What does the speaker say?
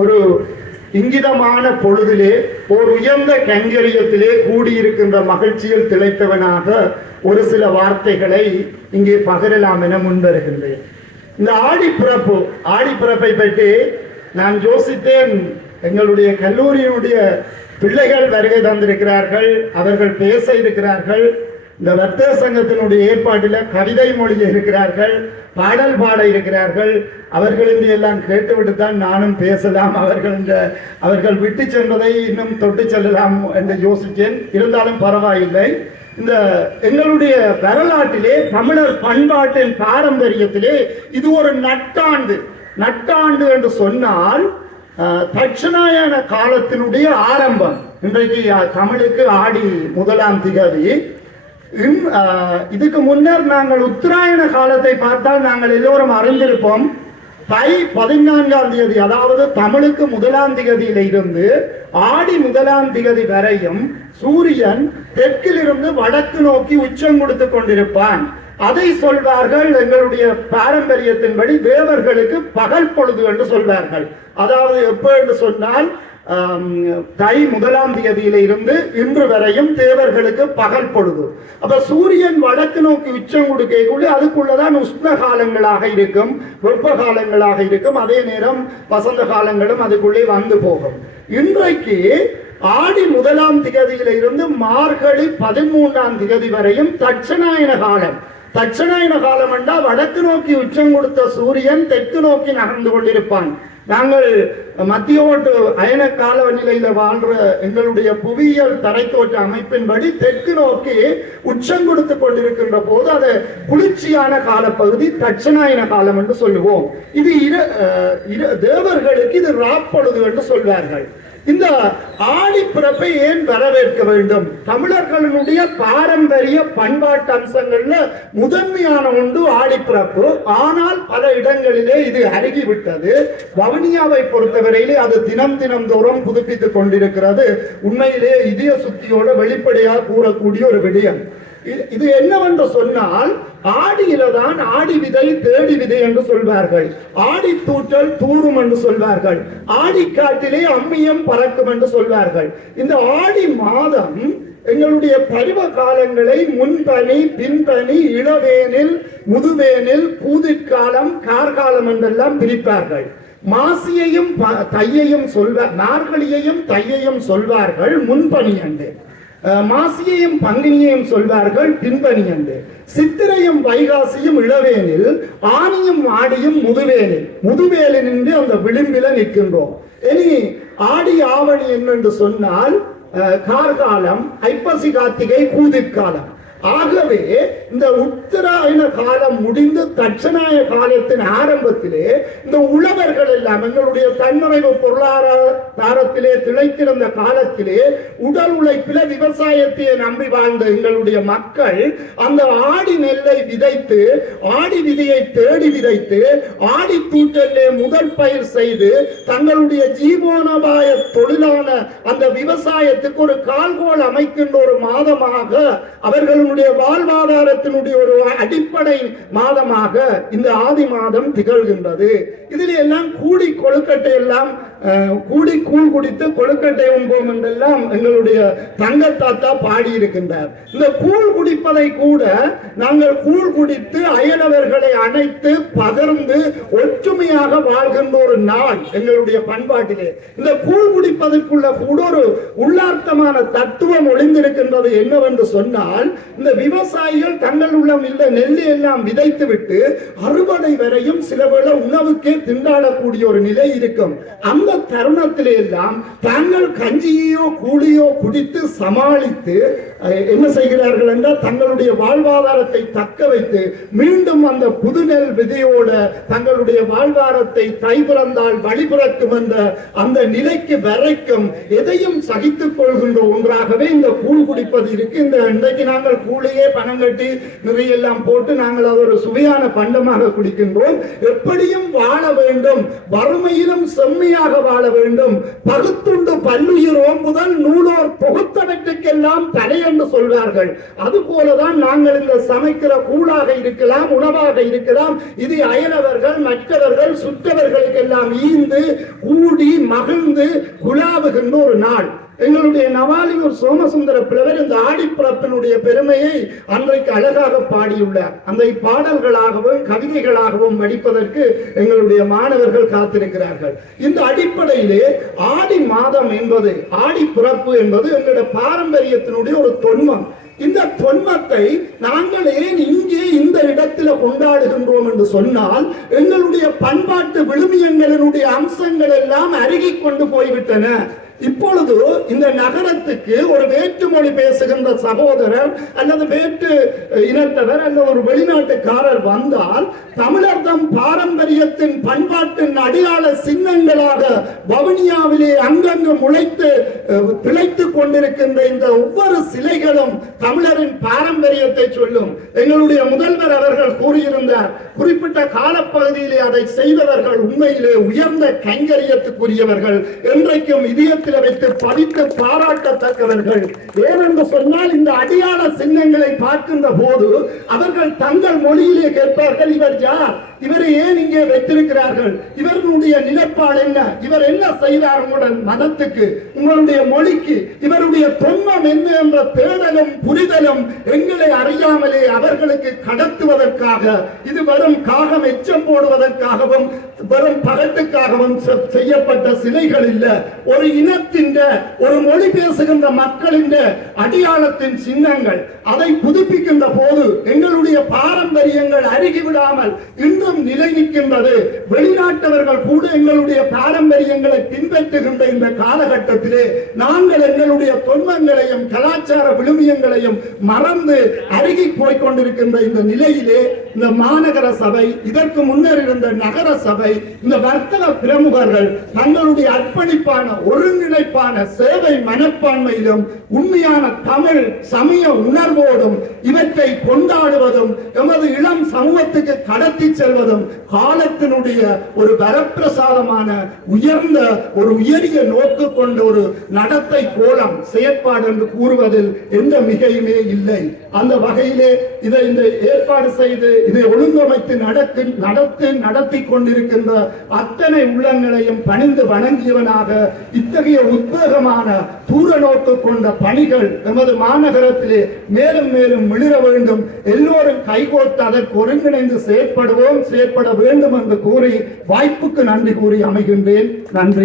ஒரு இங்கிதமான பொழுதிலே ஒரு உயர்ந்த கைங்கரியத்திலே கூடியிருக்கின்ற மகிழ்ச்சியில் திளைத்தவனாக ஒரு சில வார்த்தைகளை இங்கே பகிரலாம் என முன்வருகின்றேன். இந்த ஆடிப்பிறப்பு ஆடிப்பிறப்பை பற்றி நான் யோசித்தேன். எங்களுடைய கல்லூரியினுடைய பிள்ளைகள் வருகை தந்திருக்கிறார்கள் அவர்கள் பேச இருக்கிறார்கள். இந்த வர்த்தக சங்கத்தினுடைய ஏற்பாட்டில் கவிதை மொழி இருக்கிறார்கள் பாடல் பாட இருக்கிறார்கள். அவர்களின் எல்லாம் கேட்டுவிட்டு தான் நானும் பேசலாம். அவர்கள் இந்த அவர்கள் விட்டு சென்றதை இன்னும் தொட்டு செல்லலாம் என்று யோசித்தேன். இருந்தாலும் பரவாயில்லை. இந்த எங்களுடைய வரலாற்றிலே தமிழர் பண்பாட்டின் பாரம்பரியத்திலே இது ஒரு நட்டாண்டு. நட்டாண்டு என்று சொன்னால் தட்சிணாயன காலத்தினுடைய ஆரம்பம். இன்றைக்கு தமிழுக்கு ஆடி முதலாம் திகதி. இதுக்கு முன்னர் நாங்கள் உத்தராயண காலத்தை பார்த்தால் நாங்கள் எல்லோரும் அறிந்திருப்போம் தை பதினான்காம் தேதி அதாவது தமிழுக்கு முதலாம் திகதியில இருந்து ஆடி முதலாம் திகதி வரையும் சூரியன் தெற்கிலிருந்து வடக்கு நோக்கி உச்சம் கொடுத்து கொண்டிருப்பான். அதை சொல்வார்கள் எங்களுடைய பாரம்பரியத்தின்படி தேவர்களுக்கு பகல் பொழுது என்று சொல்வார்கள். அதாவது எப்போ என்று சொன்னால் தை முதலாம் தேதியில இருந்து இன்று வரையும் தேவர்களுக்கு பகல் பொழுது. அப்ப சூரியன் வடக்கு நோக்கி உச்சம் கொடுக்கக்குள்ள அதுக்குள்ளதான் உஷ்ண காலங்களாக இருக்கும் வெப்ப காலங்களாக இருக்கும். அதே நேரம் வசந்த காலங்களும் அதுக்குள்ளே வந்து போகும். இன்றைக்கு ஆடி முதலாம் திகதியில இருந்து மார்கழி பதிமூன்றாம் திகதி வரையும் தட்சணாயன காலம். தட்சணாயன காலம் என்றா வடக்கு நோக்கி உச்சம் கொடுத்த சூரியன் தெற்கு நோக்கி நகர்ந்து கொண்டிருப்பான். நாங்கள் மத்திய ஓட்டு அயன கால நிலையில வாழ்ற எங்களுடைய புவியியல் தரைத்தோற்ற அமைப்பின்படி தெற்கு நோக்கி உச்சம் கொடுத்து கொண்டிருக்கின்ற போது அது குளிர்ச்சியான காலப்பகுதி தட்சணாயன காலம் என்று சொல்லுவோம். இது இர இர- தேவர்களுக்கு இது ராப்பொழுது என்று சொல்வார்கள். இந்த ஆடி பிறப்பை ஏன் வரவேற்க வேண்டும்? தமிழர்களுடைய பாரம்பரிய பண்பாட்டு அம்சங்கள்ல முதன்மையான ஒன்று ஆடிப்பிறப்பு. ஆனால் பல இடங்களிலே இது அருகிவிட்டது. வவுனியாவை பொறுத்தவரையிலே அது தினம் தினம் தோறும் புதுப்பித்துக் கொண்டிருக்கிறது. உண்மையிலே இதய சுத்தியோட வெளிப்படையாக கூறக்கூடிய ஒரு விடயம். இது- இது என்னவென்று சொன்னால் ஆடியில தான் ஆடி விதை தேடி விதை என்று சொல்வார்கள். ஆடி தூற்றல் தூரும் என்று சொல்வார்கள். ஆடி காட்டிலே அம்மியம் பறக்கும் என்று சொல்வார்கள். இந்த ஆடி மாதம் எங்களுடைய பருவ காலங்களை முன்பனி பின்பனி இளவேனில் முதுவேனில் பூதிற்காலம் கார்காலம் என்றெல்லாம் பிரிப்பார்கள். மாசியையும் ப- தையையும் சொல்வார் நார்களியையும் தையையும் சொல்வார்கள் முன்பனி என்று. மாசியையும் பங்கினியையும் சொல்வார்கள் பின்பணி என்று சித்திரையும் வைகாசியும் இளவேனில் ஆனியும் ஆடியும் முதுவேனில். முதுவேலில் நின்று அந்த விளிம்பில நிற்கின்றோம். இனி ஆடி ஆவணி என்னென்று சொன்னால் கார்காலம் ஐப்பசி கார்த்திகை கூதிர்காலம் ஆகவே இந்த உத்தராயண காலம் முடிந்து தட்சணாய காலத்தின் ஆரம்பத்திலே இந்த உழவர்கள் எல்லாம் எங்களுடைய தன்மறைவு பொருளாதாரத்திலே திளைத்திருந்த காலத்திலே உடல் உழைப்பில விவசாயத்தையே நம்பி வாழ்ந்த எங்களுடைய மக்கள் அந்த ஆடி நெல்லை விதைத்து ஆடி விதையை தேடி விதைத்து ஆடி தூற்றலே முதல் பயிர் செய்து தங்களுடைய ஜீவோனபாய தொழிலான அந்த விவசாயத்துக்கு ஒரு கால்கோல் அமைக்கின்ற ஒரு மாதமாக அவர்களுடைய வாழ்வாதாரத்தினுடைய ஒரு அடிப்படை மாதமாக இந்த ஆதி மாதம் திகழ்கின்றது. இதில் எல்லாம் கூடி கொழுக்கட்டை எல்லாம் கூடி கூழ் குடித்து கொழுக்கட்டை உண்போம் என்றெல்லாம் எங்களுடைய தங்க தாத்தா பாடியிருக்கின்றார். இந்த கூழ் குடிப்பதை கூட நாங்கள் கூழ் குடித்து அயலவர்களை அணைத்து பகர்ந்து ஒற்றுமையாக வாழ்கின்ற ஒரு நாள் எங்களுடைய பண்பாட்டிலே. இந்த கூழ் குடிப்பதற்குள்ள கூட ஒரு உள்ளார்த்தமான தத்துவம் ஒளிந்திருக்கின்றது என்னவென்று சொன்னால் இந்த விவசாயிகள் தங்கள் உள்ளம் இந்த நெல்லை எல்லாம் விதைத்து விட்டு அறுவடை வரையும் சில வேளை உணவுக்கே திண்டாடக்கூடிய ஒரு நிலை இருக்கும். அந்த தருணத்திலெல்லாம் தாங்கள் கஞ்சியோ கூலியோ குடித்து சமாளித்து என்ன செய்கிறார்கள் என்றால் தங்களுடைய வாழ்வாதாரத்தை தக்க வைத்து மீண்டும் அந்த புதுநெல் விதையோட தங்களுடைய வாழ்வாரத்தை தை பிறந்தால் வழி என்ற அந்த நிலைக்கு வரைக்கும் எதையும் சகித்துக் கொள்கின்ற ஒன்றாகவே இந்த கூழ் குடிப்பது இருக்கு. இந்த இன்றைக்கு நாங்கள் கூழையே பணம் கட்டி நிறைய எல்லாம் போட்டு நாங்கள் அது ஒரு சுவையான பண்டமாக குடிக்கின்றோம். எப்படியும் வாழ வேண்டும். வறுமையிலும் செம்மையாக வாழ வேண்டும். பகுத்துண்டு பல்லுயிர் ஓம்புதல் நூலோர் புகுத்தவற்றுக்கெல்லாம் தலையம் என்று சொல்வார்கள். அது போலதான் நாங்கள் இந்த சமைக்கிற கூழாக இருக்கலாம் உணவாக இருக்கலாம். இது அயலவர்கள் மற்றவர்கள் சுற்றவர்களுக்கு எல்லாம் ஈந்து கூடி மகிழ்ந்து குழாவுகின்ற ஒரு நாள். எங்களுடைய நவாலியூர் சோமசுந்தர பிளவர் இந்த ஆடிப்பிறப்பினுடைய பெருமையை அன்றைக்கு அழகாக பாடியுள்ளார். அந்த பாடல்களாகவும் கவிதைகளாகவும் வடிப்பதற்கு எங்களுடைய மாணவர்கள் காத்திருக்கிறார்கள். இந்த அடிப்படையிலே ஆடி மாதம் என்பது ஆடி பிறப்பு என்பது எங்களுடைய பாரம்பரியத்தினுடைய ஒரு தொன்மம். இந்த தொன்மத்தை நாங்கள் ஏன் இங்கே இந்த இடத்துல கொண்டாடுகின்றோம் என்று சொன்னால் எங்களுடைய பண்பாட்டு விழுமியங்களினுடைய அம்சங்கள் எல்லாம் அருகி கொண்டு போய்விட்டன. இப்பொழுது இந்த நகரத்துக்கு ஒரு வேற்றுமொழி பேசுகின்ற சகோதரர் அல்லது வேற்று இனத்தவர் அல்லது ஒரு வெளிநாட்டுக்காரர் வந்தால் தமிழர் தம் பாரம்பரியத்தின் பண்பாட்டின் அடையாள சின்னங்களாக வவுனியாவிலே அங்கங்கு முளைத்து பிழைத்துக் கொண்டிருக்கின்ற இந்த ஒவ்வொரு சிலைகளும் தமிழரின் பாரம்பரியத்தை சொல்லும். எங்களுடைய முதல்வர் அவர்கள் கூறியிருந்தார் குறிப்பிட்ட காலப்பகுதியிலே அதை செய்தவர்கள் உண்மையிலே உயர்ந்த கைங்கரியத்துக்குரியவர்கள். என்றைக்கும் இதயத்தில் வைத்து படித்து பாராட்டத்தக்கவர்கள். ஏனென்று சொன்னால் இந்த அடியாள சின்னங்களை பார்க்கின்ற போது அவர்கள் தங்கள் மொழியிலே கேட்பார்கள் இவர் யார்? இவரை ஏன் இங்கே வைத்திருக்கிறார்கள்? இவர்களுடைய நிலைப்பாடு என்ன? இவர் என்ன செய்தார் உங்களுடன் மதத்துக்கு உங்களுடைய மொழிக்கு? இவருடைய தொன்மம் என்ன என்ற தேடலும் புரிதலும் எங்களை அறியாமலே அவர்களுக்கு கடத்துவதற்காக இது வெறும் காகம் எச்சம் போடுவதற்காகவும் வெறும் பகத்துக்காகவும் செ- செய்யப்பட்ட சிலைகள் இல்ல. ஒரு இனத்தின் ஒரு மொழி பேசுகின்ற மக்களின் அடையாளத்தின் சின்னங்கள். அதை புதுப்பிக்கின்ற போது எங்களுடைய பாரம்பரியங்கள் அருகி விடாமல் இன்றும் நிலை நிற்கின்றது வெளிநாட்டவர்கள் கூட எங்களுடைய பாரம்பரியங்களை பின்பற்றுகின்ற இந்த காலகட்டத்திலே நாங்கள் எங்களுடைய தொன்மங்களையும் கலாச்சார விழுமியங்களையும் மறந்து அருகி போய்க் கொண்டிருக்கின்ற இந்த நிலையிலே இந்த மாநகர சபை இதற்கு முன்னர் இருந்த நகர சபை இந்த வர்த்தக பிரமுகர்கள் தங்களுடைய அர்ப்பணிப்பான ஒருங்கிணைப்பான சேவை மனப்பான்மையிலும் உண்மையான தமிழ் சமய உணர்வோடும் இவற்றை கொண்டாடுவதும் எமது இளம் சமூகத்துக்கு கடத்தி செல்வதும் காலத்தினுடைய ஒரு வரப்பிரசாதமான உயர்ந்த ஒரு உயரிய நோக்கு கொண்ட ஒரு நடத்தை கோலம் செயற்பாடு என்று கூறுவதில் எந்த மிகையுமே இல்லை. அந்த வகையிலே இதை இந்த ஏற்பாடு செய்து இதை ஒழுங்கமைத்து நடத்தி நடத்தி நடத்தி கொண்டிருக்கின்ற அத்தனை உள்ளங்களையும் பணிந்து வணங்கியவனாக இத்தகைய உத்வேகமான தூர நோக்கு கொண்ட பணிகள் எமது மாநகரத்திலே மேலும் மேலும் மிளிர வேண்டும். எல்லோரும் கைகோர்த்து அதற்கு ஒருங்கிணைந்து செயற்படுவோம். செயற்பட வேண்டும் என்று கூறி வாய்ப்புக்கு நன்றி கூறி அமைகின்றேன். நன்றி.